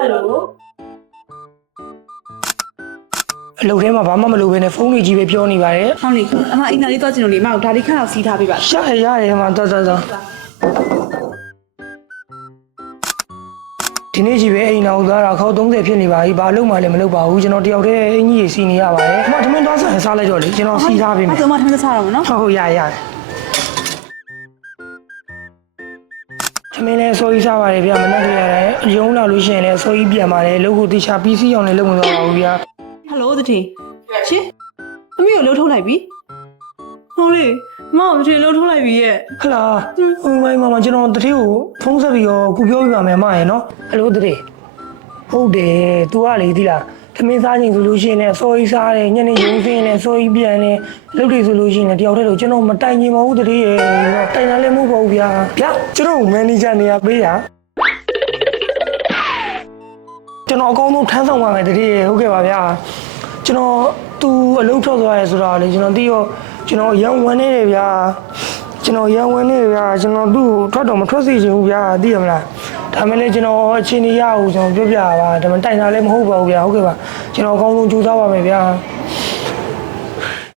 Hello အလုပ်ထဲမှာဘာမှမလုပ်ဘဲနဲ့ဖုန်းတွေကြီးပဲပြောနေပါတယ် ဟောင်းလေအမအင်္ဂါလေးသွားချင်လို့လေအမဒါလေးခဏတော့စီးထားပေးပါ ရတယ်မှာတော်ဒီနေ့ကြီးပဲအိမ်တော်သွားတာခေါက်30ဖြစ်နေပါပြီဘာလို့မှလည်းမလုပ်ပါဘူးကျွန်တော်တယောက်တည်းအင်ကြီးကြီးစီနေရပါတယ်အမထမင်းသွားစားလိုက်တော့လေကျွန်တော်စီထားပေးမယ် အဲ့တော့အမထမင်းစားတော့မနော် ဟုတ်ရသမင်းလည်းဆိုကြီးစားပါတယ်ဗျာမနေ့ကလည်းရုံးလာလို့ရှိရင်လည်းဆိုကြီးပြန်ပါတယ်လုပ်ဖို့တေချာပြီးစီးအောင်လည်းလုပ်မသွားပါဘူးဗျာ ဟယ်လိုတတိရှင်အမေကိုလှုပ်ထုတ်လိုက်ပြီဟောင်းလေမောင်တတိလှုပ်ထုတ်လိုက်ပြီရဲ့ ဟလာဟိုမိုင်းမကျွန်တော်တတိကိုဖုန်းဆက်ပြီးတော့ခုပြောပြပါမယ်အမရေနော်ဟယ်လိုတတိဟုတ်တယ် तू ကလေဒီလားသမင်းစားခြင်းဆိုလို့ရှိရင်လည်းဆိုကြီးစားတယ်ညနေရုံးစင်းလည်းဆိုကြီးပြန်တယ်လုပ်တယ်ဆိုလို့ရှိရင်လည်းတယောက်တည်းတော့ကျွန်တော်မတိုင်ချင်ပါဘူးတတိရေတိုင်တာလည်းမဟုတ်ပါဘူးဗျာကျွန်တော်မန်နေဂျာနေရာပေးတာကျွန်တော်အကောင်းဆုံးထမ်းဆောင်ပါမယ်တတိရေဟုတ်ကဲ့ပါဗျာကျွန်တော် तू အလုပ်ထွက်သွားရဲဆိုတော့လေကျွန်တော်တီးရောကျွန်တော်ရန်ဝင်နေတယ်ဗျာကျွန်တော်သူ့ထွက်တော့မထွက်စီချင်ဘူးဗျာသိရမလားဒါမှလည်းကျွန်တော်အချင်းကြီးရအောင်ကျွန်တော်ပြောပြပါဒါမှတိုင်တာလည်းမဟုတ်ပါဘူးဗျာဟုတ်ကဲ့ပါကျွန်တော်အကောင်းဆုံးကြိုးစားပါမယ်ဗျာ